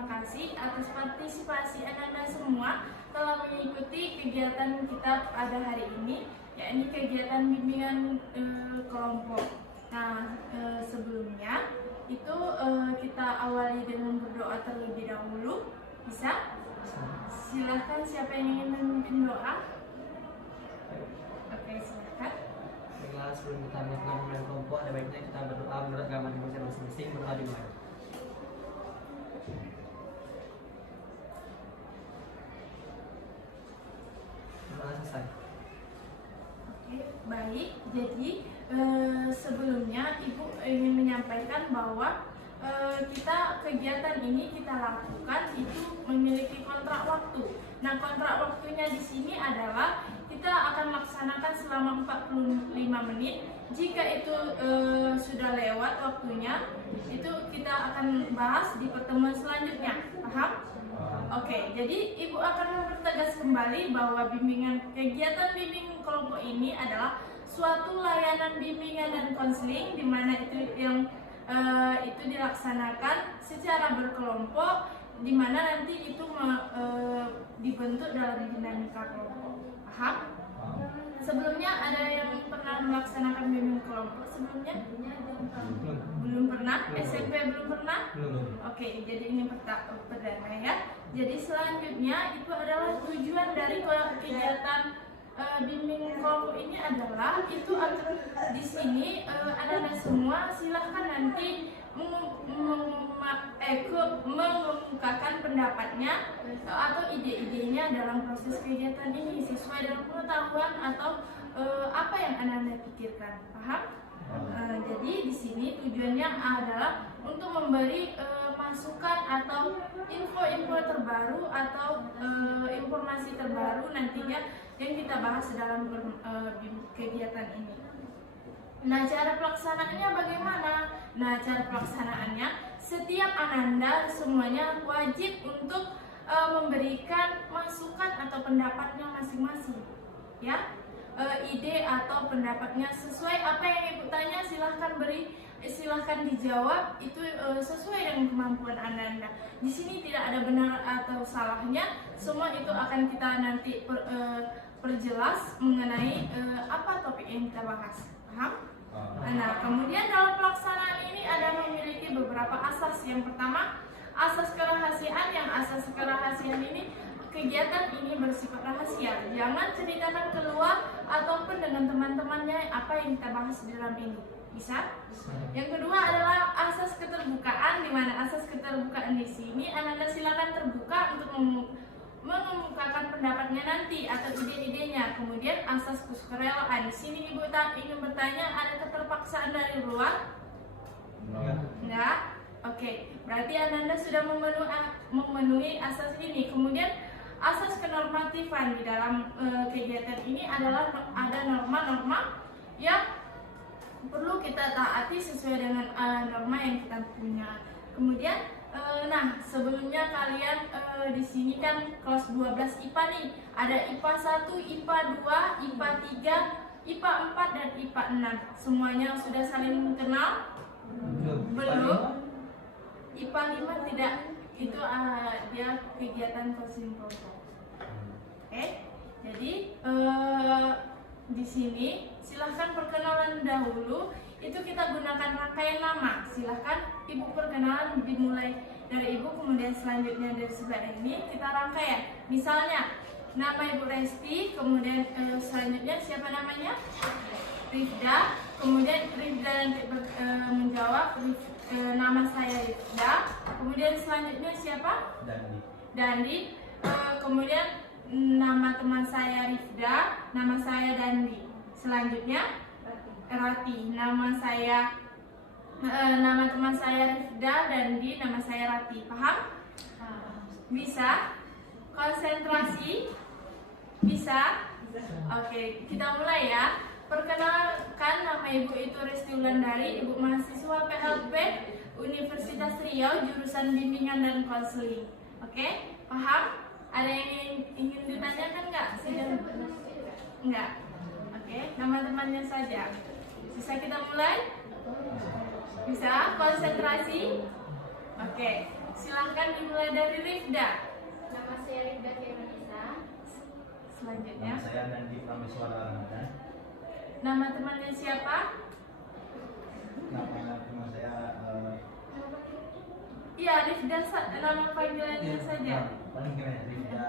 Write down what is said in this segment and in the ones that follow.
terima kasih atas partisipasi Anda semua telah mengikuti kegiatan kita pada hari ini, yakni kegiatan bimbingan kelompok. Nah, sebelumnya itu kita awali dengan berdoa terlebih dahulu. Bisa? Silahkan, siapa yang ingin memimpin doa? Oke, silahkan. Baiklah, sebelum kita melakukan bimbingan kelompok, ada baiknya kita berdoa menurut agama masing-masing. Berdoa dimulai. Berdoa selesai. Oke, baik. Jadi sebelumnya Ibu ingin menyampaikan bahwa kita kegiatan ini kita lakukan itu memiliki kontrak waktu. Nah, kontrak waktunya di sini adalah kita akan laksanakan selama 45 menit. Jika itu sudah lewat waktunya, itu kita akan bahas di pertemuan selanjutnya. Paham? Oke, jadi Ibu akan mempertegas kembali bahwa kegiatan bimbingan kelompok ini adalah suatu layanan bimbingan dan konseling di mana itu dilaksanakan secara berkelompok, di mana nanti itu dibentuk dalam dinamika kelompok. Paham? Sebelumnya ada yang pernah melaksanakan bimbingan kelompok sebelumnya? Belum pernah? SMP belum pernah? Belum. Oke, jadi ini perdana ya. Jadi selanjutnya itu adalah tujuan dari kegiatan bimbingan kelompok ini adalah itu di sini anak-anak semua silahkan nanti mengemukakan pendapatnya atau ide-idenya dalam proses kegiatan ini sesuai dengan pengetahuan atau apa yang anak-anak pikirkan. Paham? Jadi di sini tujuannya adalah untuk memberi masukan atau info-info terbaru atau informasi terbaru nantinya yang kita bahas dalam kegiatan ini. Nah, cara pelaksanaannya bagaimana? Nah, cara pelaksanaannya setiap ananda semuanya wajib untuk memberikan masukan atau pendapatnya masing-masing, ya. Ide atau pendapatnya sesuai apa yang Ibu tanya, silahkan dijawab itu sesuai dengan kemampuan Anda. Di sini tidak ada benar atau salahnya, semua itu akan kita nanti perjelas mengenai apa topik yang kita bahas. Paham? Nah, kemudian dalam pelaksanaan ini ada memiliki beberapa asas. Yang pertama, asas kerahasiaan. Yang asas kerahasiaan ini kegiatan ini bersifat rahasia. Jangan ceritakan keluar ataupun dengan teman-temannya apa yang kita bahas di dalam ini. Bisa? Yang kedua adalah asas keterbukaan, di mana asas keterbukaan di sini Anda silakan terbuka untuk mengemukakan pendapatnya nanti atau ide-idenya. Kemudian asas kesukarelaan. Di sini Ibu ingin bertanya, ada keterpaksaan dari luar? Enggak? Oke, berarti Anda sudah memenuhi asas ini. Kemudian asas kenormatifan di dalam kegiatan ini adalah ada norma-norma yang perlu kita taati sesuai dengan norma yang kita punya. Kemudian, nah sebelumnya kalian di sini kan kelas 12 IPA nih, ada IPA 1, IPA 2, IPA 3, IPA 4 dan IPA 6. Semuanya sudah saling kenal? Belum. IPA 5 tidak, itu dia kegiatan coaching kelompok. Oke, jadi di sini silahkan perkenalan dahulu. Itu kita gunakan rangkaian nama. Silahkan Ibu perkenalan dimulai dari Ibu, kemudian selanjutnya dari sebelah ini kita rangkaian. Misalnya nama Ibu Resti, kemudian selanjutnya siapa namanya? Rifda. Kemudian Rifda nanti menjawab nama saya Rifda. Kemudian selanjutnya siapa? Dandi. Kemudian nama teman saya Rifda, nama saya Dandi. Selanjutnya Rati. Nama teman saya Rifda, Dandi, nama saya Rati. Paham? Bisa? Konsentrasi? Bisa? Oke, kita mulai ya. Perkenalkan, nama Ibu itu Resti Wulandari, Ibu mahasiswa PLP Universitas Riau, jurusan bimbingan dan konseling. Oke, paham? Ada yang ingin ditanyakan nggak? Enggak. Oke, nama temannya saja. Bisa kita mulai? Bisa? Konsentrasi? Oke, silahkan dimulai dari Rifda. Nama saya Rifda Kemanisa. Selanjutnya, Nama saya Nandi Prameswara Ramadan. nama temannya siapa? Nama teman saya Iya, Rifda, nama panggilannya saja. paling keren Rifda.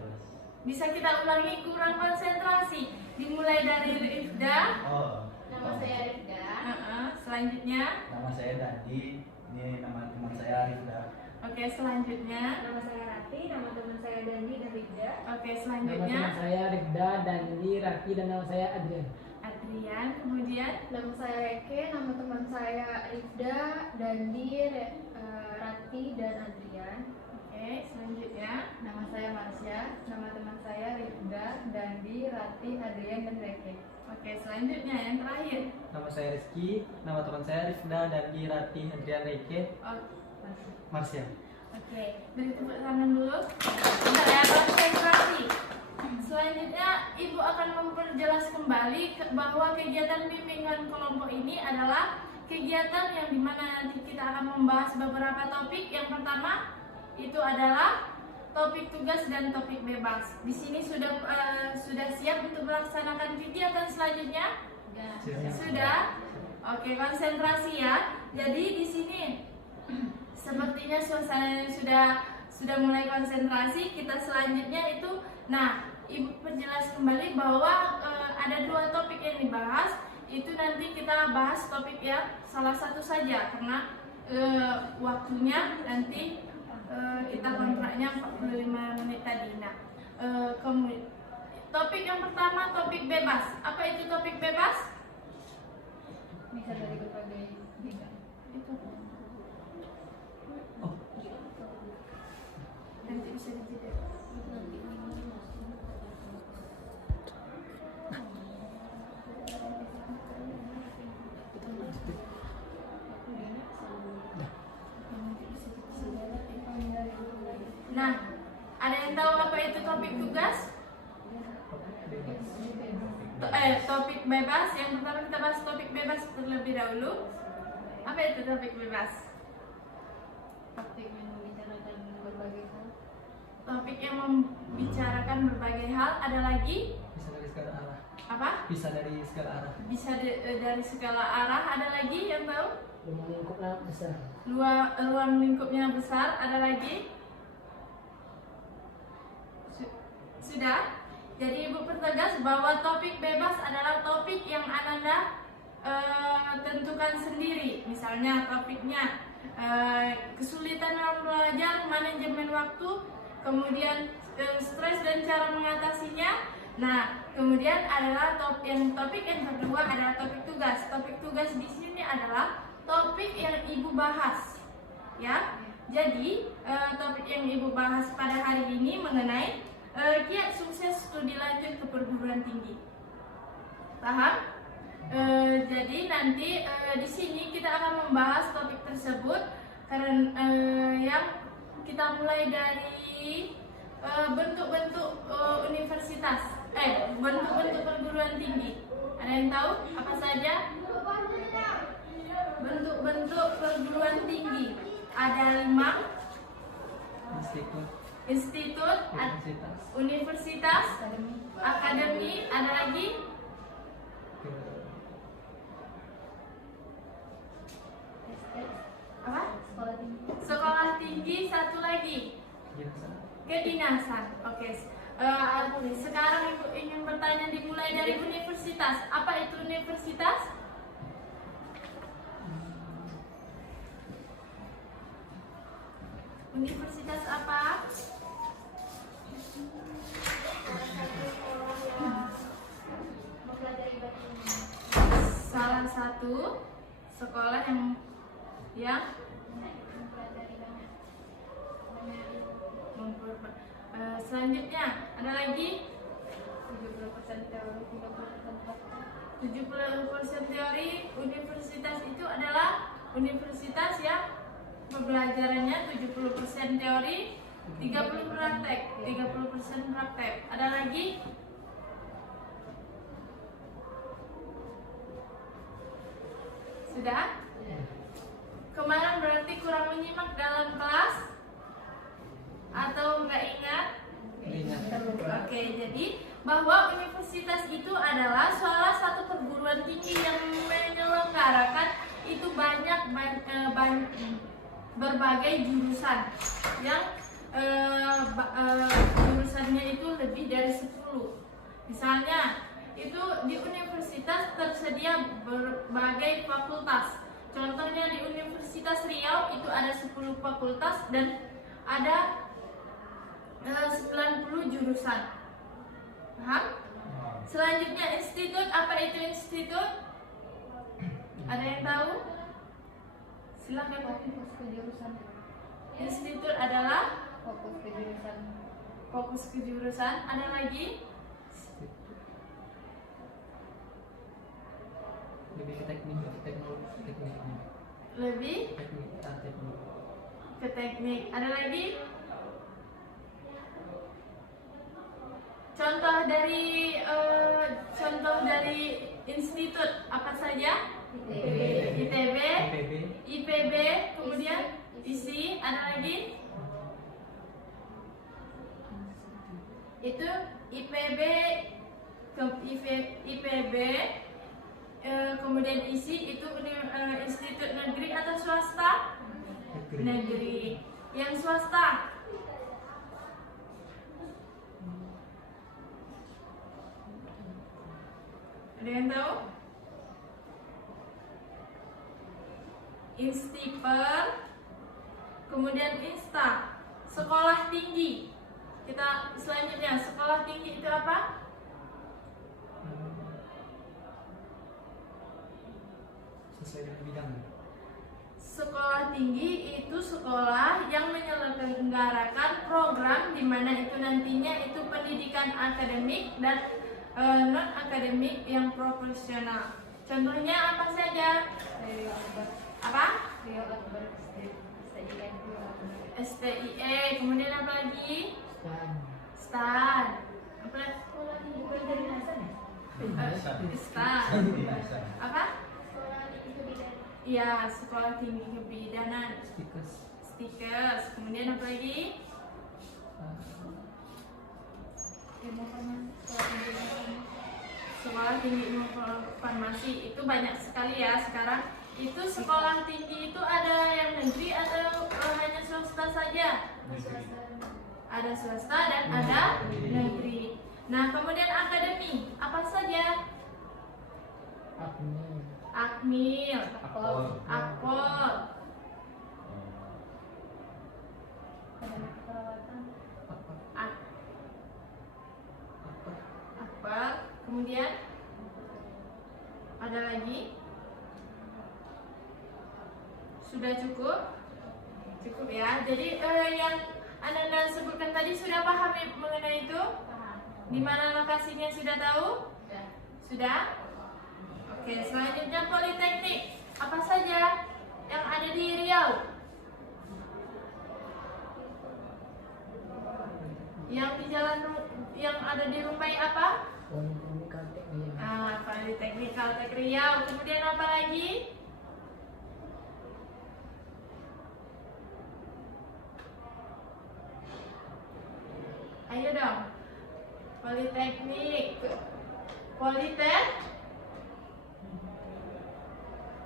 Terus Bisa kita ulangi, kurang konsentrasi. Dimulai dari Rifda. Nama saya Rifda. Selanjutnya, nama saya Dandi. Ini nama teman saya Rifda. oke, selanjutnya, Nama saya Rati. Nama teman saya Dandi dan Rifda. oke, Nama selanjutnya, teman saya Rifda, Dandi, Raki, dan nama saya Adrian. Adrian. Kemudian, Nama saya Reke. Nama teman saya Rifda, Dandi, Rati, dan Adrian. oke, selanjutnya, Nama saya Marsha. Nama teman saya Rifda, Dandi, Rati, Adrian, dan Reke. oke, selanjutnya yang terakhir. Nama saya Rizky, nama teman saya Rifda, Dandi, Rati, Adrian, Reke, Oh, Marsha. oke, beri tepuk tangan dulu. Bentar ya, konsentrasi. Selanjutnya, Ibu akan memperjelas kembali bahwa kegiatan bimbingan kelompok ini adalah kegiatan yang dimana nanti kita akan membahas beberapa topik. Yang pertama itu adalah topik tugas dan topik bebas. Di sini sudah siap untuk melaksanakan kegiatan selanjutnya? Sudah. Oke, konsentrasi ya. Jadi di sini sepertinya suasananya sudah mulai konsentrasi. Kita selanjutnya itu, nah, Ibu perjelas kembali bahwa ada 2 topik yang dibahas. Itu nanti kita bahas topik ya salah satu saja karena waktunya nanti kita kontraknya 45 menit tadi. Nah, topik yang pertama topik bebas. Apa itu topik bebas? Bisa dari berbagai bidang. Itu. Nanti bisa dijeda. Nah, ada yang tahu apa itu topik tugas? Topik bebas. Yang pertama kita bahas topik bebas terlebih dahulu. Apa itu topik bebas? Topik yang membicarakan berbagai hal. Topik yang membicarakan berbagai hal. Ada lagi? Bisa dari segala arah. Apa? Bisa dari segala arah. Bisa dari segala arah. Ada lagi yang tahu? Rumah lingkupnya besar. Ruang lingkupnya besar. Ada lagi? Sudah? Jadi Ibu pertegas bahwa topik bebas adalah topik yang Ananda tentukan sendiri. Misalnya topiknya kesulitan dalam belajar, manajemen waktu, kemudian stres dan cara mengatasinya. Nah, kemudian adalah topik yang kedua adalah topik tugas. Topik tugas di sini adalah topik yang Ibu bahas. Ya. Jadi, topik yang Ibu bahas pada hari ini mengenai kiat sukses studi lanjut ke perguruan tinggi. Paham? Jadi nanti di sini kita akan membahas topik tersebut karena yang kita mulai dari bentuk-bentuk universitas, bentuk-bentuk perguruan tinggi. Ada yang tahu apa saja? Bentuk-bentuk perguruan tinggi ada 5. Institut, universitas, akademi, ada lagi? Apa? Sekolah tinggi, satu lagi. Kedinasan. Oke. Sekarang Ibu ingin bertanya dimulai dari universitas. Apa itu universitas? Universitas apa? Salah satu sekolah yang selanjutnya ada lagi 70% teori, 30% praktek. 70% teori. Universitas itu adalah universitas yang pembelajarannya 70% teori, 30% praktek. 30% praktek. Ada lagi? Sudah? Kemarin berarti kurang menyimak dalam kelas atau nggak ingat? Ingat. Oke, jadi bahwa universitas itu adalah salah satu perguruan tinggi yang menyelenggarakan itu berbagai jurusan yang jurusannya itu lebih dari 10. Misalnya itu di universitas tersedia berbagai fakultas. Contohnya di Universitas Riau itu ada 10 fakultas dan ada 90 jurusan. Paham? Selanjutnya institut, apa itu institut? Ada yang tahu? Silakan. Fokus ke jurusan. Institut adalah Fokus ke jurusan. fokus ke jurusan. Ada lagi? Lebih ke teknik, tekniknya. Lebih Teknik. ke teknik. Ada lagi? Contoh dari institut apa saja? ITB, IPB, kemudian ISI. Ada lagi? Itu IPB, kemudian ISI itu institut negeri atau swasta? Negeri. Yang swasta? Ada yang tahu? Instiper, kemudian Insta, sekolah tinggi. Kita selanjutnya, sekolah tinggi itu apa? Sesuai dengan bidang. Sekolah tinggi itu sekolah yang menyelenggarakan program di mana itu nantinya itu pendidikan akademik dan non akademik yang profesional. Contohnya apa saja? Apa? STIE, kemudian apa lagi? STAN. Apa? STAN. Apa? Iya, sekolah tinggi kebidanan. Stikers. Kemudian apa lagi? Sekolah tinggi ilmu farmasi itu banyak sekali ya sekarang. Itu sekolah tinggi itu ada yang negeri atau hanya swasta saja? Ada swasta dan ada negeri. Nah, kemudian akademi apa saja? Akmil, Akpol, Akpol. Kemudian ada lagi? Sudah cukup? Cukup ya. Jadi yang Anda sebutkan tadi sudah paham mengenai itu? Di mana lokasinya sudah tahu? Sudah? Oke, selanjutnya politeknik. Apa saja yang ada di Riau? Yang di jalan yang ada di Rumbai apa? Politeknik Kaltek Riau. Kemudian apa lagi? Ayo dong. Politeknik.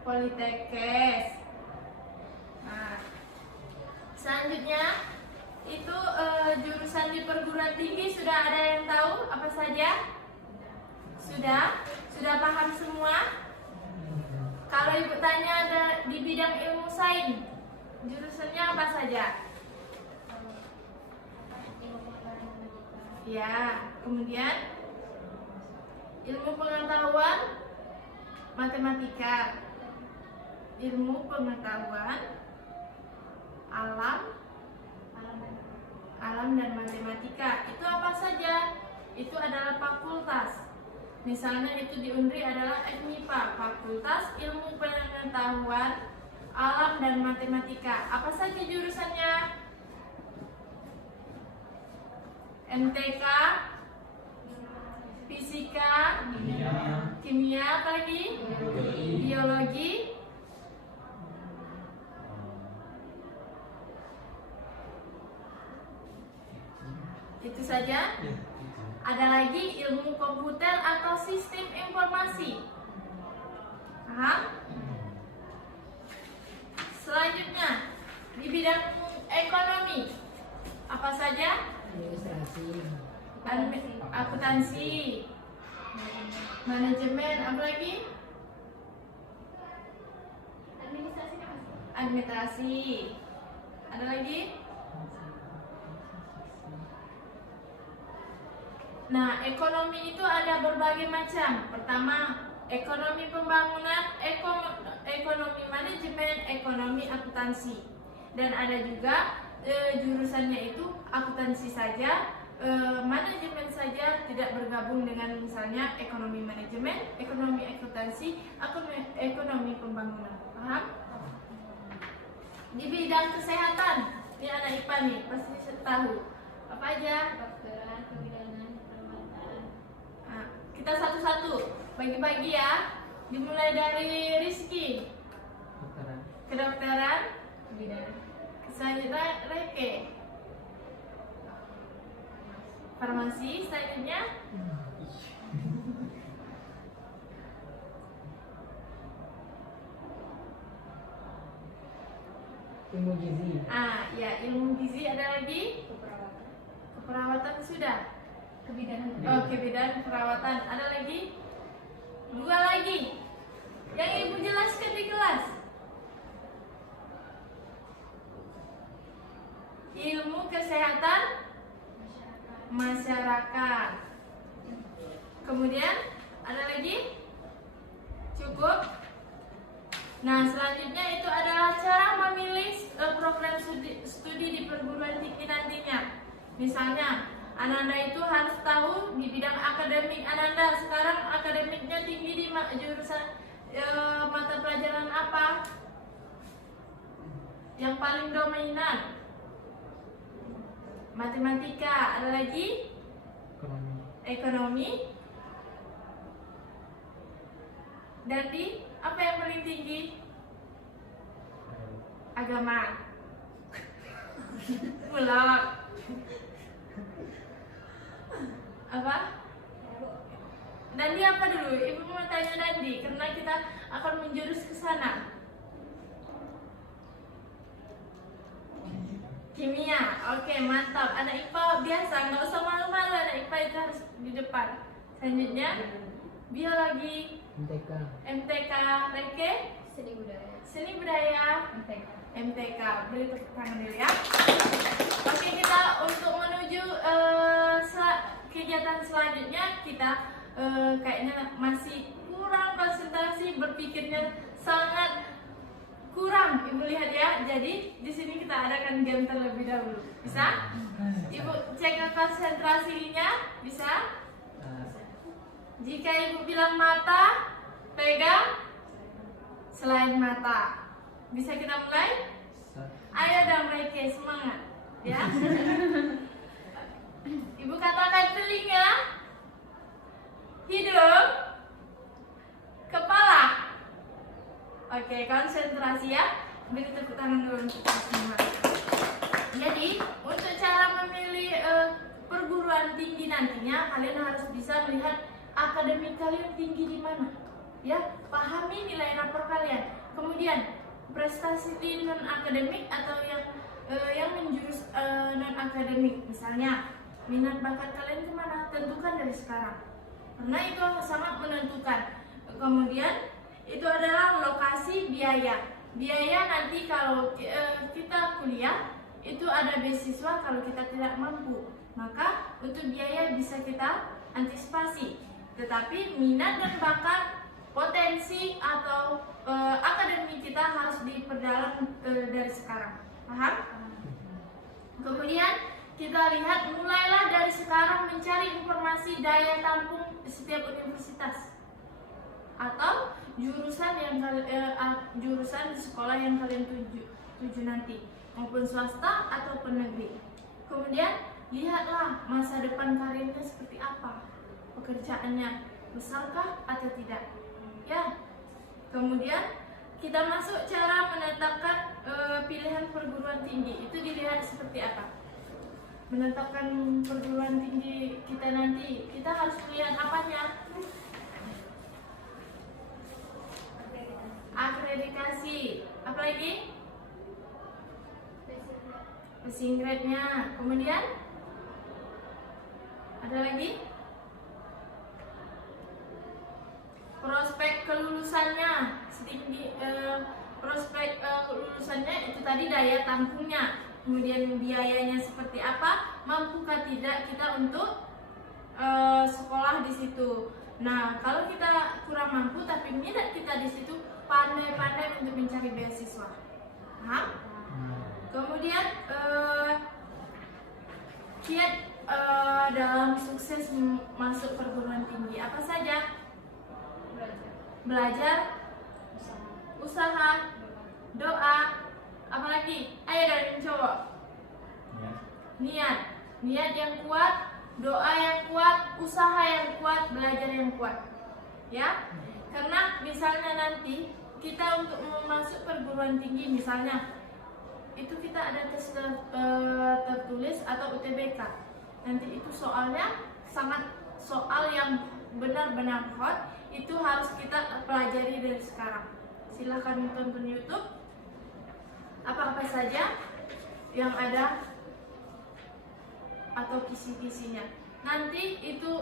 Politekes. Nah, selanjutnya itu jurusan di perguruan tinggi sudah ada yang tahu apa saja? Sudah paham semua? Kalau ibu tanya ada di bidang ilmu sains, jurusannya apa saja? Ya, kemudian ilmu pengetahuan, matematika, ilmu pengetahuan, alam dan matematika. Itu apa saja? Itu adalah fakultas. Misalnya itu di Unri adalah FMIPA, Fakultas Ilmu Pengetahuan Alam dan Matematika. Apa saja jurusannya? MTK, fisika, kimia, apa lagi? Biologi, Itu saja. Ada lagi ilmu komputer atau sistem informasi. Paham? Selanjutnya di bidang ekonomi apa saja? Administrasi. Akuntansi, manajemen, apa lagi? Administrasi. Ada lagi? Nah, ekonomi itu ada berbagai macam. Pertama, ekonomi pembangunan, ekonomi manajemen, ekonomi akuntansi. Dan ada juga jurusannya itu akuntansi saja, manajemen saja, tidak bergabung dengan misalnya ekonomi manajemen, ekonomi akuntansi, ekonomi pembangunan. Paham? Di bidang kesehatan, ini anak IPA nih pasti tahu apa aja. Kedokteran, kebidanan, perawatan. Nah, kita satu-satu bagi-bagi ya. Dimulai dari Rizky, Dokteran. kedokteran. Kebidanan. Selanjutnya Reke, farmasi. Selanjutnya Ilmu gizi. ya ilmu gizi. Ada lagi Keperawatan. keperawatan sudah. Kebidanan. Oke, bidang perawatan. Ada lagi 2 lagi yang ibu jelaskan di kelas. Ilmu kesehatan masyarakat. Kemudian ada lagi? Cukup? Nah, selanjutnya itu adalah cara memilih program studi di perguruan tinggi nantinya. Misalnya, Ananda itu harus tahu di bidang akademik Ananda sekarang akademiknya tinggi di jurusan mata pelajaran apa? Yang paling dominan? Matematika. Ada lagi? Ekonomi. Ekonomi. Dan di apa yang paling tinggi? Agama. Mulak. Apa? Nandi apa dulu? Ibu mau tanya Nandi karena kita akan menjurus ke sana. Kimia. Oke, mantap. Anak IPA biasa, nggak usah malu-malu. Anak IPA itu harus di depan. Selanjutnya biologi, MTK. MTK, Reke, Seni budaya. seni budaya, MTK. MTK. Beri tepuk tangan dulu ya. Oke, kita untuk menuju kegiatan selanjutnya kita kayaknya masih kurang konsentrasi, berpikirnya sangat kurang. Ibu lihat ya. Jadi di sini kita adakan game terlebih dahulu. Bisa? Ibu cek konsentrasinya, bisa? Jika ibu bilang mata, pegang selain mata. Bisa kita mulai? Ayo dong Reke, semangat ya. Ibu katakan telinga, hidung, kepala. Oke, konsentrasi ya. Beri tepuk tangan dulu untuk kita semua. Jadi, untuk cara memilih perguruan tinggi nantinya, kalian harus bisa melihat akademik kalian tinggi di mana. Ya, pahami nilai rapor kalian. Kemudian, prestasi di non akademik atau yang menjurus non akademik. Misalnya, minat bakat kalian kemana? Tentukan dari sekarang. Karena itu sangat menentukan. Kemudian, itu adalah lokasi biaya. Biaya nanti kalau kita kuliah itu ada beasiswa kalau kita tidak mampu. Maka untuk biaya bisa kita antisipasi. Tetapi minat dan bakat, potensi atau akademi kita harus diperdalam dari sekarang. Paham? Kemudian kita lihat mulailah dari sekarang mencari informasi daya tampung setiap universitas atau jurusan di sekolah yang kalian tuju nanti, maupun swasta ataupun negeri. Kemudian lihatlah masa depan karirnya seperti apa, pekerjaannya besarkah atau tidak, ya. Kemudian kita masuk cara menetapkan pilihan perguruan tinggi, itu dilihat seperti apa. menetapkan perguruan tinggi kita nanti, kita harus melihat apanya? Akreditasi. Apa lagi? Passing grade-nya. Kemudian ada lagi? Prospek kelulusannya. Prospek kelulusannya itu tadi daya tampungnya. Kemudian biayanya seperti apa? Mampukah tidak kita untuk sekolah di situ? Nah, kalau kita kurang mampu tapi minat kita di situ, pandai-pandai untuk mencari beasiswa. Paham? Kemudian kiat dalam sukses masuk perguruan tinggi apa saja? Belajar, usaha, doa, apalagi? Ayo dari mencoba. Niat yang kuat, doa yang kuat, usaha yang kuat, belajar yang kuat. Ya, karena misalnya nanti kita untuk masuk perguruan tinggi misalnya itu kita ada tes tertulis atau UTBK. Nanti itu soalnya sangat soal yang benar-benar hot, itu harus kita pelajari dari sekarang. Silahkan tonton YouTube apa-apa saja yang ada atau kisi-kisinya. Nanti itu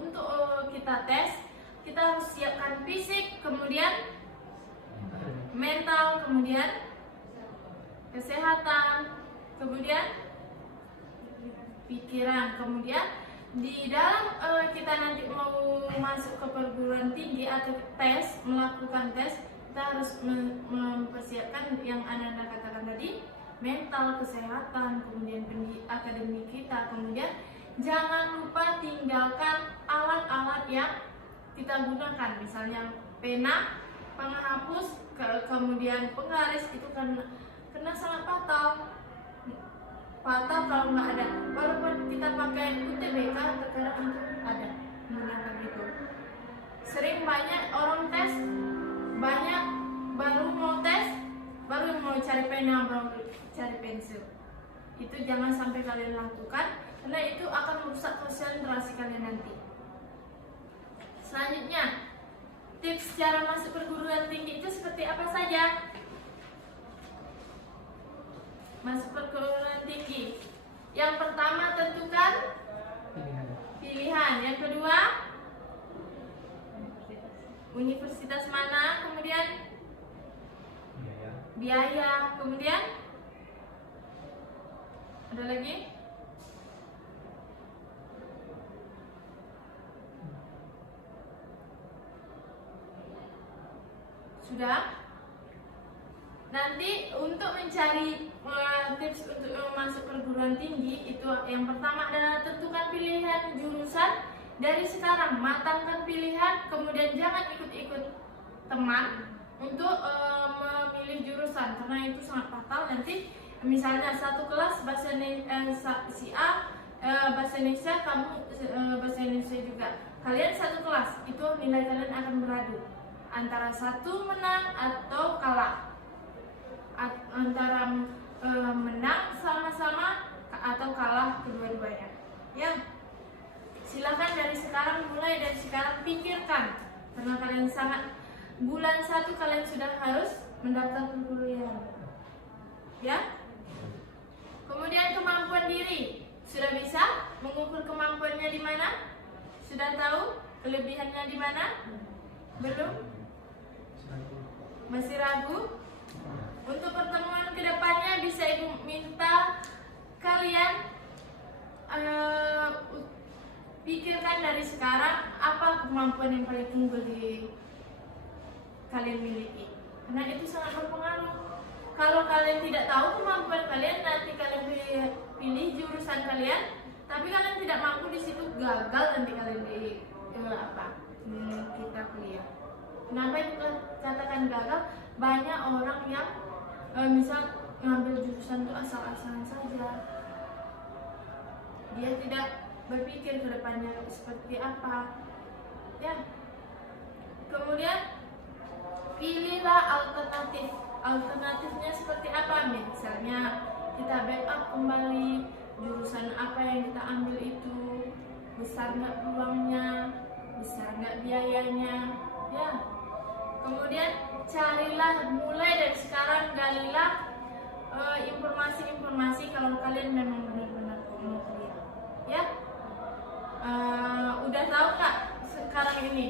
untuk kita tes, kita harus siapkan fisik, kemudian mental, kemudian kesehatan, kemudian pikiran, kemudian di dalam kita nanti mau masuk ke perguruan tinggi atau tes, melakukan tes, kita harus mempersiapkan yang Anda katakan tadi, mental, kesehatan, kemudian akademik kita, kemudian jangan lupa tinggalkan alat-alat yang kita gunakan, misalnya pena, penghapus, kemudian penggaris, itu karena sangat fatal kalau nggak ada. Walaupun kita pakai UTBK, terkadang itu ada menggunakan itu. Sering banyak orang tes, banyak baru mau tes, baru mau cari pena, baru cari pensil. Itu jangan sampai kalian lakukan, karena itu akan merusak konsentrasi kalian nanti. Selanjutnya, tips cara masuk perguruan tinggi itu seperti apa saja? Masuk perguruan tinggi, yang pertama tentukan pilihan. Yang kedua, universitas mana, kemudian biaya, kemudian ada lagi? Sudah? Nanti untuk mencari tips untuk masuk perguruan tinggi itu yang pertama adalah tentukan pilihan jurusan dari sekarang, matangkan pilihan, kemudian jangan ikut-ikut teman untuk memilih jurusan karena itu sangat fatal. Nanti misalnya satu kelas bahasa si A bahasa Indonesia, kamu bahasa Indonesia juga, kalian satu kelas, itu nilai kalian akan beradu antara satu menang atau kalah, antara menang sama-sama atau kalah kedua-duanya. Ya, silakan mulai dari sekarang pikirkan, karena kalian sangat bulan 1 kalian sudah harus mendaftar perkuliahan. Ya. Kemudian kemampuan diri, sudah bisa mengukur kemampuannya di mana? Sudah tahu kelebihannya di mana? Belum? Masih ragu? Untuk pertemuan kedepannya bisa Ibu minta kalian pikirkan dari sekarang apa kemampuan yang paling unggul di kalian miliki, karena itu sangat berpengaruh. Kalau kalian tidak tahu kemampuan kalian, nanti kalian pilih jurusan kalian, tapi kalian tidak mampu di situ, gagal nanti kalian di kita kuliah. Kenapa itu katakan gagal? Banyak orang yang misal ngambil jurusan itu asal-asalan saja. Dia tidak berpikir ke depannya seperti apa. Ya. Kemudian pilihlah alternatif. Alternatifnya seperti apa? Misalnya kita backup kembali jurusan apa yang kita ambil itu besar nggak peluangnya, besar nggak biayanya, ya. Kemudian carilah, mulai dari sekarang galilah informasi-informasi kalau kalian memang benar-benar mau kuliah, ya. Udah tahu nggak sekarang ini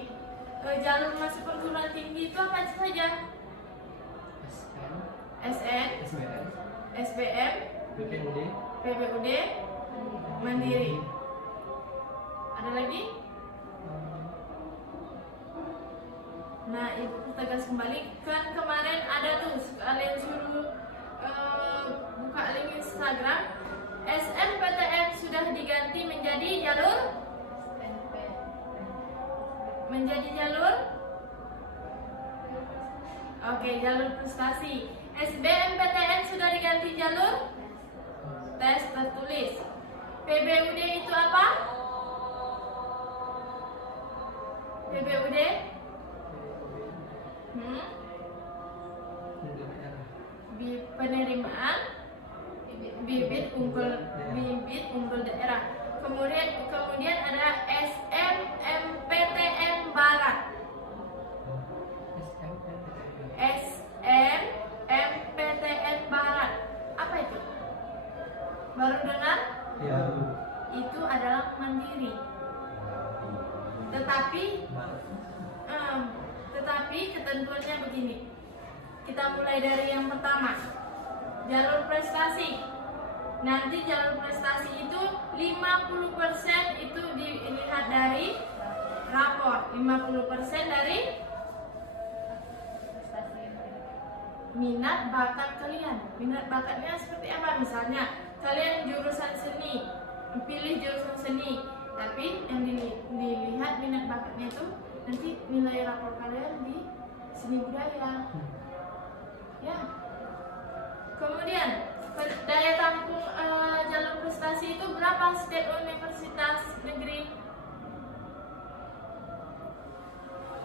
jalur masuk perguruan tinggi itu apa saja? SN, SBM, SBM, PPUD, PPUD, Mandiri. Ada lagi? Nah, ibu tegas kembali kan kemarin ada tuh kalian suruh buka link Instagram. SNPTN sudah diganti menjadi jalur jalur prestasi. SBMPTN sudah diganti jalur tes tertulis. PBUD itu apa? PBUD? Penerimaan bibit unggul daerah. Kemudian ada SNMPTN Barat. SNMPTN Barat. Apa itu? Baru dengar? Ya. Itu adalah mandiri. Tetapi ketentuannya begini. Kita mulai dari yang pertama, jalur prestasi. Nanti jalur prestasi itu 50% itu dilihat dari rapor, 50% dari minat bakat kalian. Minat bakatnya seperti apa? Misalnya kalian jurusan seni, pilih jurusan seni, tapi yang dilihat minat bakatnya itu nanti nilai rapor kalian di seni budaya. Ya. Kemudian daya tampung jalur prestasi itu berapa setiap universitas negeri?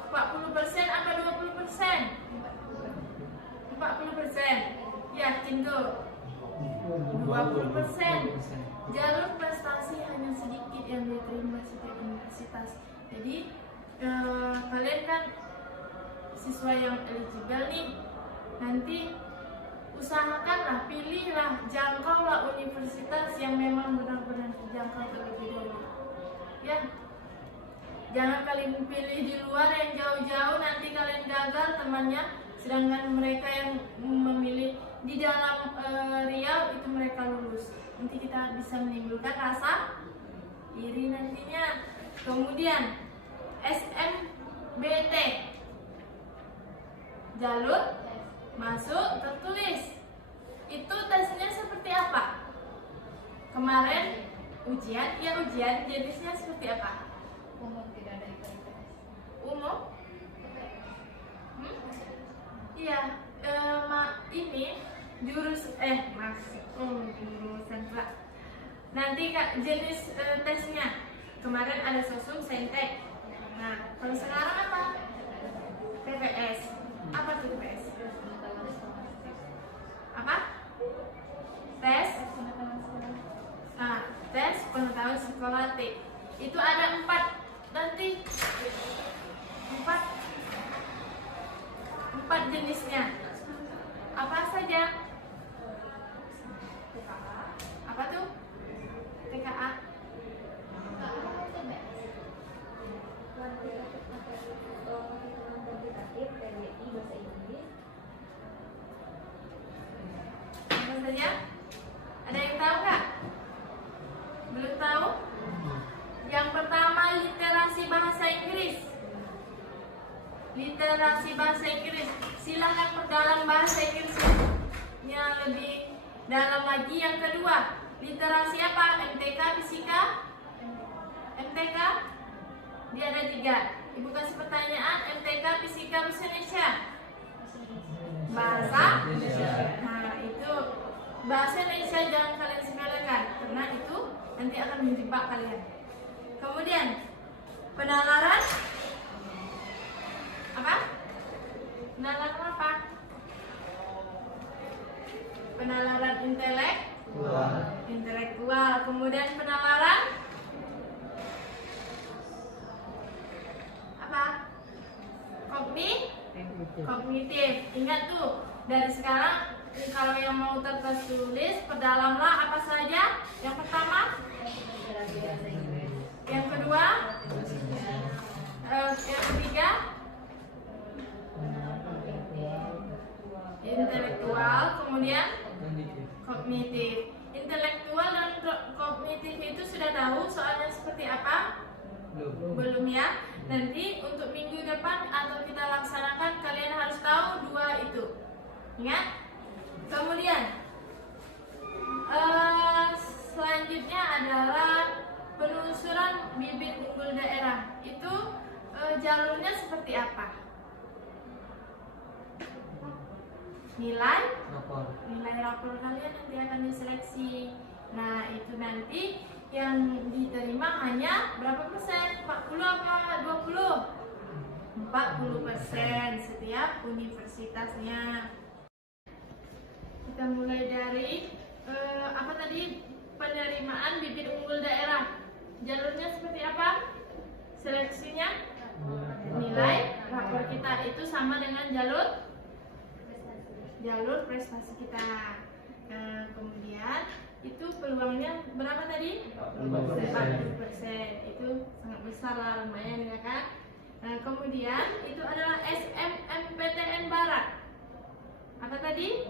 40% apa 20%? 40%. Yakin tuh? 20%. Jalur prestasi hanya sedikit yang diterima setiap universitas. Jadi kalian kan siswa yang eligible nih, nanti usahakanlah, pilihlah, jangkaulah universitas yang memang benar-benar terjangkau terlebih dahulu, ya. Jangan kalian pilih di luar yang jauh-jauh, nanti kalian gagal temannya, sedangkan mereka yang memilih di dalam Riau itu mereka lulus. Nanti kita bisa menimbulkan rasa iri nantinya. Kemudian SMBT, jalur masuk tertulis. Itu tesnya seperti apa? Kemarin ujian, jenisnya seperti apa? Umum, tidak ada IPS. Umum? Iya, ini jurusan Pak. Nanti Kak, jenis tesnya. Kemarin ada sosum, saintek. Nah, kalau sekarang apa? PPS. Apa tuh PPS? Apa? Tes pengetahuan skolastik. Itu ada 4 nanti 4 jenisnya. Apa saja? Apa tuh? TKA. Apa saja? Ada yang tahu nggak? Belum tahu? Yang pertama literasi bahasa Inggris. Literasi bahasa Inggris. Silakan perdalam bahasa Inggrisnya lebih dalam lagi. Yang kedua, literasi apa? MTK, fisika? MTK? Dia ada 3. Ibu kasih pertanyaan, MTK, fisika, bahasa Indonesia. Bahasa Indonesia. Nah, itu bahasa Indonesia jangan kalian sepelekan, karena itu nanti akan menjebak kalian. Kemudian penalaran apa? Penalaran apa? Penalaran intelek, Intelektual. Kemudian penawaran apa? Kognitif. Ingat tuh, dari sekarang kalau yang mau tertulis, perdalamlah apa saja. Yang pertama, yang kedua, yang ketiga, intelektual. Kemudian kognitif. Intelektual dan kognitif itu sudah tahu soalnya seperti apa? Belum ya. Nanti untuk minggu depan atau kita laksanakan, kalian harus tahu dua itu. Ingat. Kemudian selanjutnya adalah penelusuran bibit unggul daerah. Itu jalurnya seperti apa? Nilai rapor kalian nanti akan diseleksi. Nah, itu nanti yang diterima hanya berapa persen? 40 apa 20? 40% setiap universitasnya. Kita mulai dari apa tadi? Penerimaan bibit unggul daerah. Jalurnya seperti apa? Seleksinya nilai rapor kita itu sama dengan jalur prestasi kita. Kemudian itu peluangnya berapa tadi? 40%. Itu sangat besar lah, lumayan ya kan? Kemudian itu adalah SMMPTN Barat. Apa tadi?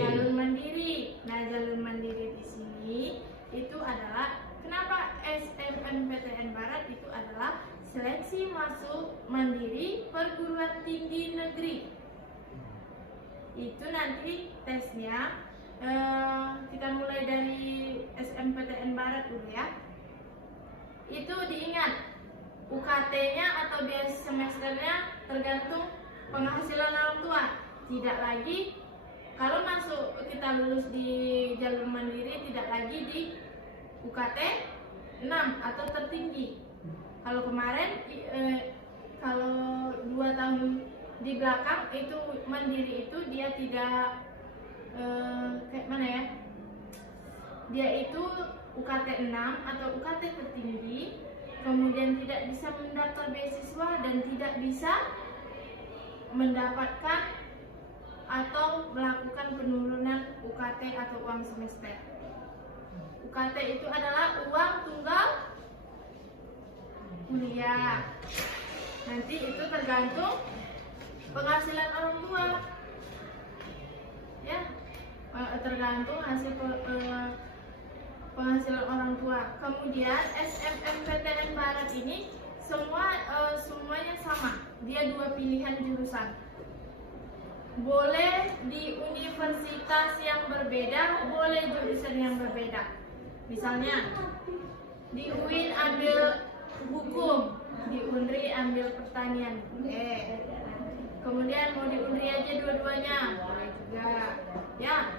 Jalur mandiri. Nah, jalur mandiri di sini itu adalah, kenapa SMMPTN Barat? Itu adalah seleksi masuk mandiri perguruan tinggi negeri. Itu nanti tesnya kita mulai dari SMPTN Barat dulu ya. Itu diingat, UKT-nya atau biaya semesternya tergantung penghasilan orang tua. Tidak lagi kalau masuk kita lulus di jalur mandiri, tidak lagi di UKT 6 atau tertinggi. Kalau kemarin kalau 2 tahun di belakang itu mandiri itu dia tidak kayak mana ya? Dia itu UKT 6 atau UKT tertinggi, kemudian tidak bisa mendaftar beasiswa dan tidak bisa mendapatkan atau melakukan penurunan UKT atau uang semester. UKT itu adalah uang tunggal kuliah. Nanti itu tergantung penghasilan orang tua. Ya, tergantung hasil penghasilan orang tua. Kemudian SMMPTN Barat ini semuanya sama. Dia 2 pilihan jurusan. Boleh di universitas yang berbeda, boleh jurusan yang berbeda. Misalnya di UIN ambil hukum, di UNRI ambil pertanian. Kemudian mau di UNRI aja dua-duanya, boleh juga. Ya,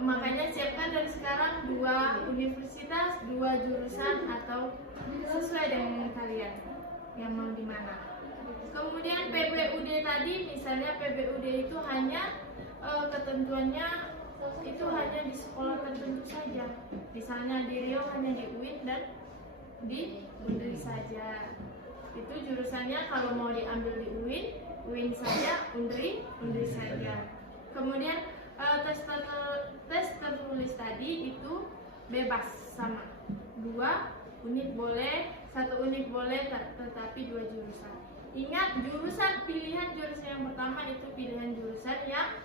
makanya siapkan dari sekarang 2 universitas, 2 jurusan atau sesuai dengan kalian yang mau di mana. Kemudian PBUD tadi, misalnya PBUD itu hanya ketentuannya itu hanya di sekolah tertentu saja. Misalnya di Riau hanya di UIN dan di UNRI saja. Itu jurusannya kalau mau diambil di UIN saja, UNRI saja. Kemudian tes tertulis tadi itu bebas sama. 2 unit boleh, 1 unit boleh, tetapi 2 jurusan. Ingat, pilihan jurusan yang pertama itu pilihan jurusan yang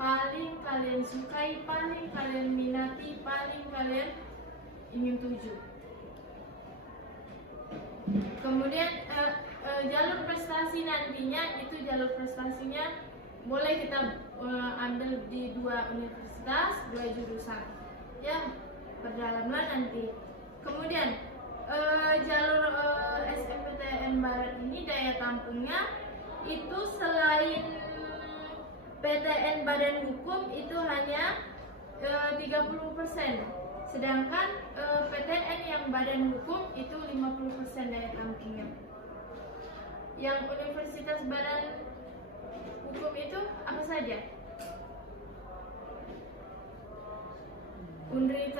paling kalian sukai, paling kalian minati, paling kalian ingin tuju. Kemudian jalur prestasi nantinya itu jalur prestasinya boleh kita ambil di 2 universitas, 2 jurusan. Ya, perdalamlah nanti. Kemudian jalur SMPTN Barat ini daya tampungnya itu selain PTN Badan Hukum itu hanya 30%, sedangkan PTN yang Badan Hukum itu 50% daya tampungnya. Yang Universitas Badan Hukum itu apa saja?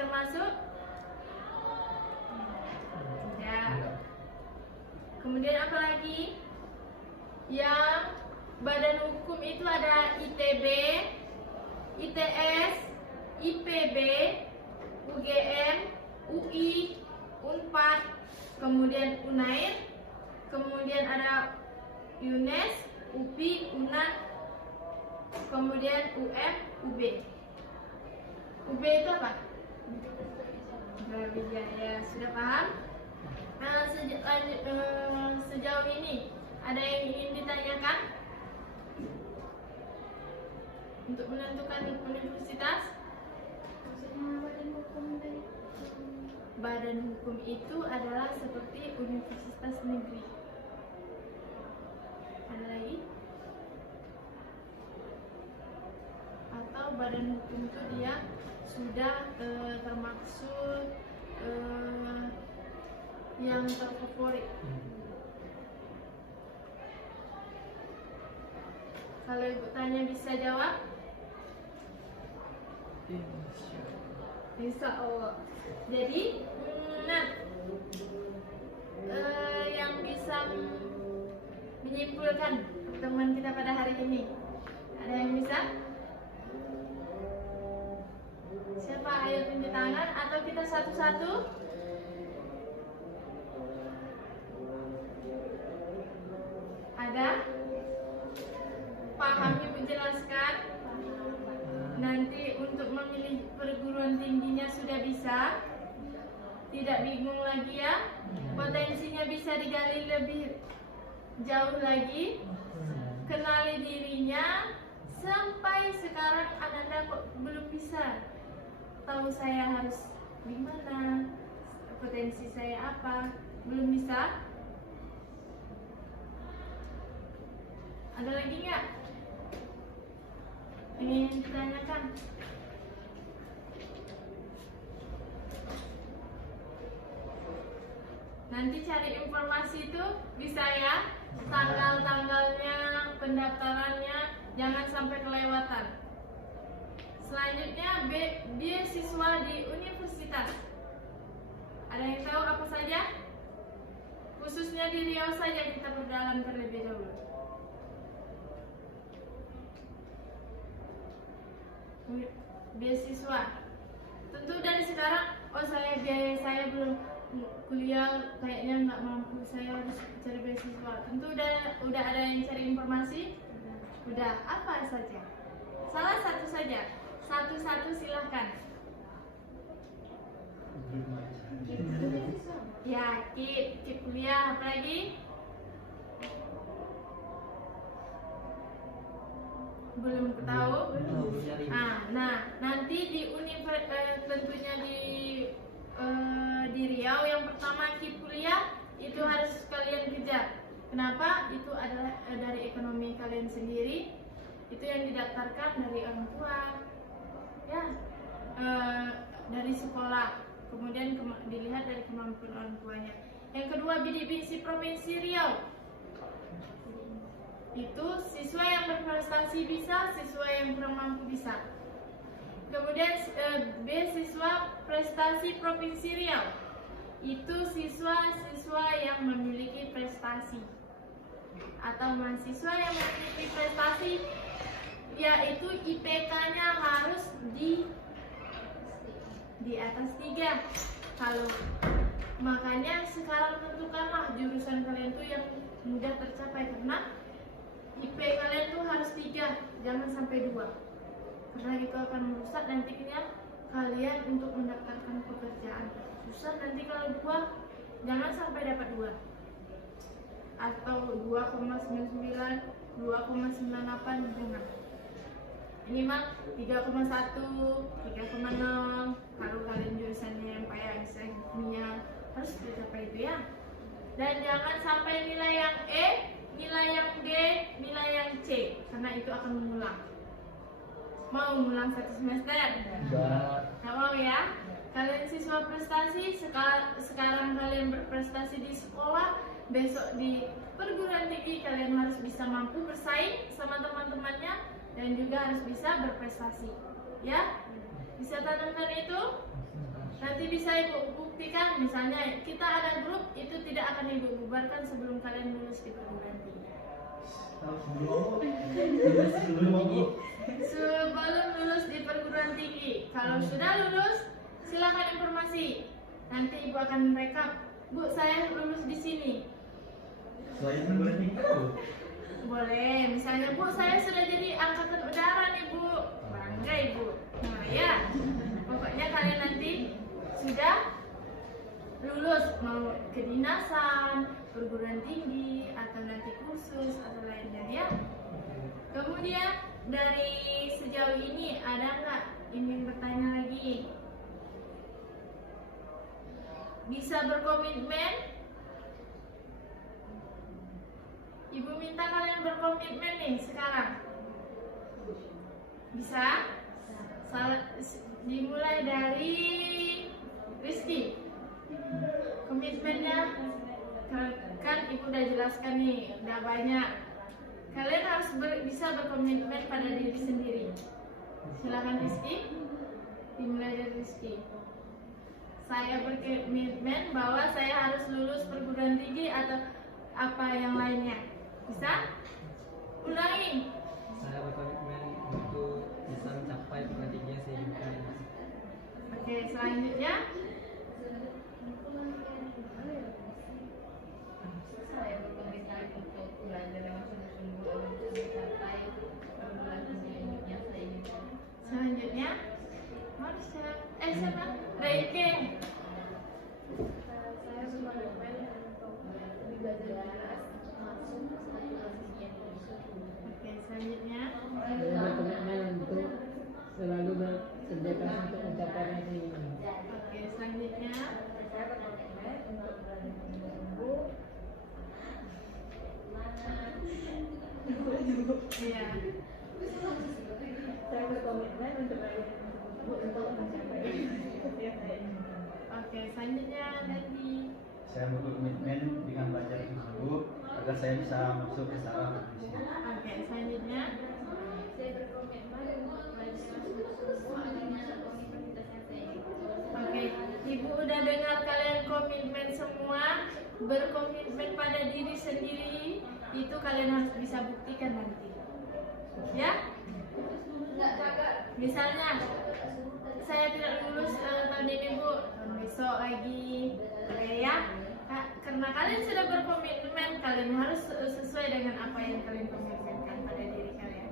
termasuk? Tidak. Kemudian apa lagi? Yang badan hukum itu ada ITB, ITS, IPB, UGM, UI, Unpad, kemudian UNAIR, kemudian ada UNES, UPI, UNAD, kemudian UM, UB. UB itu apa? Brawijaya, sudah paham? Nah, sejauh ini ada yang ingin ditanyakan untuk menentukan universitas? Maksudnya badan hukum tadi? Badan hukum itu adalah seperti universitas negeri. Ada lagi? Atau badan hukum itu dia sudah termaksud yang terfavorit. Kalau ibu tanya bisa jawab? Insya Allah. Jadi, nah, yang bisa menyimpulkan pertemuan kita pada hari ini, ada yang bisa? Siapa? Ayo tunjuk tangan atau kita satu-satu? Ada? Paham ibu jelaskan? Nanti untuk memilih perguruan tingginya sudah bisa? Tidak bingung lagi ya? Potensinya bisa digali lebih jauh lagi? Kenali dirinya. Sampai sekarang Ananda kok belum bisa tahu saya harus gimana, potensi saya apa, belum bisa? Ada lagi nggak ingin ditanyakan? Nanti cari informasi itu bisa ya, tanggal-tanggalnya, pendaftarannya, jangan sampai kelewatan. Selanjutnya beasiswa di universitas. Ada yang tahu apa saja? Khususnya di Riau saja kita perdalam terlebih dahulu. Beasiswa. Tentu dari sekarang, oh biaya saya belum kuliah kayaknya nggak mampu, saya harus cari beasiswa. Tentu udah ada yang cari informasi. Udah, apa saja? Salah satu saja. Satu-satu silahkan. Ya, KIP kuliah, apa lagi? Belum tahu? Nah, nanti di tentunya di Riau yang pertama KIP kuliah itu harus kalian kejar. Kenapa? Itu adalah dari ekonomi kalian sendiri. Itu yang didaftarkan dari orang tua, ya, dari sekolah. Kemudian dilihat dari kemampuan orang tuanya. Yang kedua, bidik misi Provinsi Riau. Itu siswa yang berprestasi bisa, siswa yang kurang mampu bisa. Kemudian beasiswa prestasi Provinsi Riau. Itu siswa-siswa yang memiliki prestasi atau mahasiswa yang memiliki prestasi, yaitu IPK-nya harus di atas 3. Kalau makanya sekarang tentukanlah jurusan kalian tuh yang mudah tercapai, karena IP kalian tuh harus 3, jangan sampai 2. Karena itu akan merusak nantinya kalian untuk mendaftarkan pekerjaan. Susah nanti kalau 2, jangan sampai dapat 2. Atau 2,99, 2,98, jangan. Minimal 3,1, 3,0. Kalau kalian jurusannya yang kayak kimia harus dicapai itu ya. Dan jangan sampai nilai yang E, nilai yang D, nilai yang C, karena itu akan mengulang. Mau mengulang 1 semester? Nggak mau ya? Kalian siswa prestasi, sekarang kalian berprestasi di sekolah, besok di perguruan tinggi kalian harus bisa mampu bersaing sama teman-temannya dan juga harus bisa berprestasi. Ya? Bisa tanamkan itu? bisa ibu buktikan, misalnya kita ada grup, itu tidak akan ibu bubarkan sebelum kalian lulus di perguruan tinggi. Sebelum lulus di perguruan tinggi. Kalau sudah lulus, silakan informasi. Nanti ibu akan rekap, Bu, saya lulus di sini. Selain perguruan tinggi tuh. Boleh, misalnya Bu, saya sudah jadi angkatan udara nih Bu. Bangga ibu. Nah ya, pokoknya kalian nanti sudah lulus, mau kedinasan, perguruan tinggi, atau nanti kursus atau lainnya ya. Kemudian dari sejauh ini ada nggak ingin bertanya lagi? Bisa berkomitmen? Ibu minta kalian berkomitmen nih sekarang. Bisa? Dimulai dari Rizky. Komitmennya kan ibu udah jelaskan nih, udah banyak. Kalian harus bisa berkomitmen pada diri sendiri. Silakan Rizky. Dimulai dari Rizky. Saya berkomitmen bahwa saya harus lulus perguruan tinggi atau apa yang lainnya. Bisa? Ulangi. Saya berkomitmen untuk bisa mencapai perguruan tinggi yang saya inginkan. Oke, selanjutnya. Saya berkomitmen untuk belajar dengan sungguh-sungguh untuk mencapai perguruan tinggi yang saya inginkan. Selanjutnya. Marsha. Siapa? Reike. Saya berkomitmen untuk lebih belajar keras masuk satu posisi yang Oke, selanjutnya. Saya berkomitmen untuk selalu bekerja keras untuk mencapai yang saya inginkan. Oke, selanjutnya. saya berkomitmen untuk belajar sungguh-sungguh Iya. saya berkomitmen untuk belajar sungguh-sungguh untuk mencapai yang saya inginkan. Oke, selanjutnya Dandi. Saya berkomitmen dengan belajar sungguh agar saya bisa masuk ke saraf nutrisi. Oke, selanjutnya. Saya berkomitmen untuk belajar sungguh-sungguh agar masuk universitas yang saya inginkan. Oke, ibu udah dengar kalian komitmen semua, berkomitmen pada diri sendiri, itu kalian harus bisa buktikan nanti. Ya? Misalnya, saya tidak lulus tahun ini Bu, besok lagi, ya? Karena kalian sudah berkomitmen, kalian harus sesuai dengan apa yang kalian komitmenkan pada diri kalian.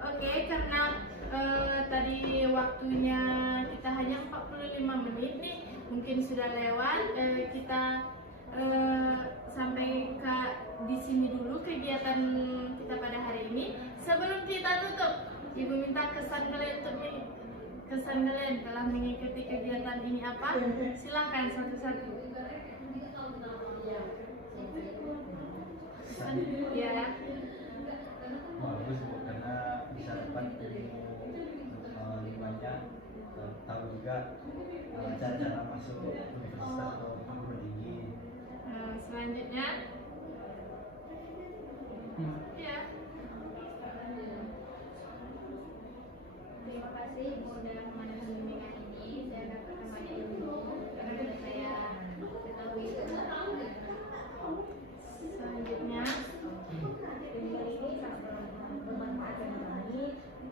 Oke, karena tadi waktunya kita hanya 45 menit nih, mungkin sudah lewat. Kita sampai di sini dulu kegiatan kita pada hari ini. Sebelum kita tutup, Ibu minta kesan kalian telah mengikuti kegiatan ini apa? Silakan satu-satu. Ya. Bagus Bu, karena bisa dapat ilmu lebih banyak, tahu juga cara-cara masuk universitas atau perguruan tinggi. Selanjutnya, ya. Terima kasih Ibu udah mengadakan bimbingan ini. Saya dapat kembali ilmu karena saya ketahui itu. Selanjutnya, Bimbingan ini sangat bermanfaat bagi kami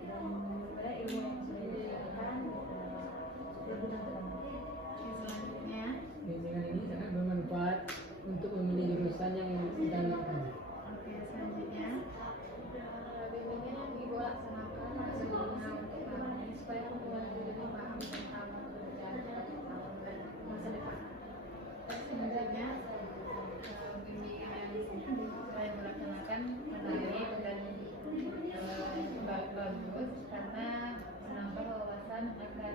dan semoga ilmu yang sudah diberikan berguna untuk kami. selanjutnya. Bimbingan ini sangat bermanfaat untuk memilih jurusan yang kita inginkan. Oke, selanjutnya. Bimbingan yang Ibu laksanakan sebelumnya untuk kami supaya membuat diri lebih paham tentang pekerjaan dan masa depan. Selanjutnya. Bimbingan yang saya melaksanakan menarik dan bagus karena menambah wawasan akan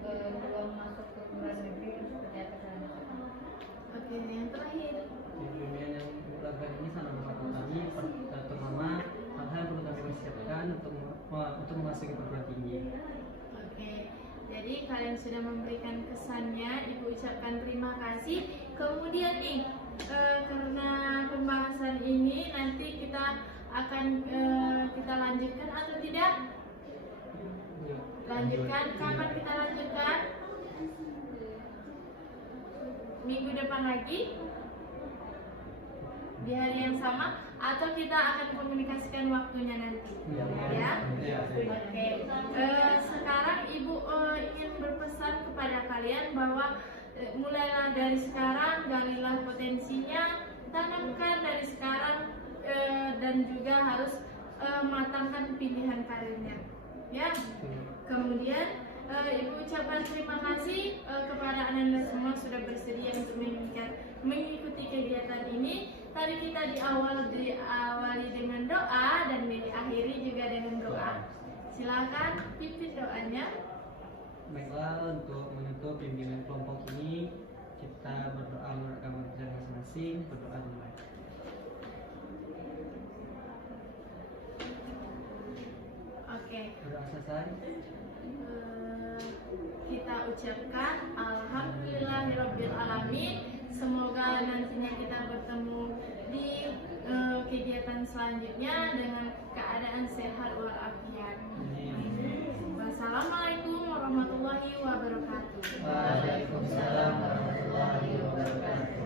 peluang masuk ke perguruan negeri seperti apa caranya. Oke, yang terakhir. Bimbingan yang dilakukan ini sangat membantu kami, terutama hal-hal yang perlu kami persiapkan untuk memasuki perguruan tinggi. Oke, jadi kalian sudah memberikan kesannya, Ibu ucapkan terima kasih. Kemudian nih, karena pembahasan ini nanti kita akan kita lanjutkan atau tidak? Lanjutkan. Kapan kita lanjutkan? minggu depan lagi di hari yang sama, atau kita akan komunikasikan waktunya nanti, ya? Oke. Sekarang Ibu ingin berpesan kepada kalian bahwa mulailah dari sekarang, galilah potensinya, tanamkan dari sekarang, dan juga harus matangkan pilihan karirnya, ya. Kemudian Ibu ucapkan terima kasih kepada anak-anak semua sudah bersedia untuk mengikuti kegiatan ini. Tadi kita diawali dengan doa dan diakhiri juga dengan doa. Silakan pimpin doanya. Baiklah, untuk menutup bimbingan kelompok ini kita berdoa menurut agama kita masing-masing. Berdoa dimulai. Oke. Berdoa selesai. Kita ucapkan alhamdulillahirabbil alamin. Semoga nantinya kita bertemu di kegiatan selanjutnya dengan keadaan sehat walafiat. Wassalamualaikum warahmatullahi wabarakatuh. Waalaikumsalam warahmatullahi wabarakatuh.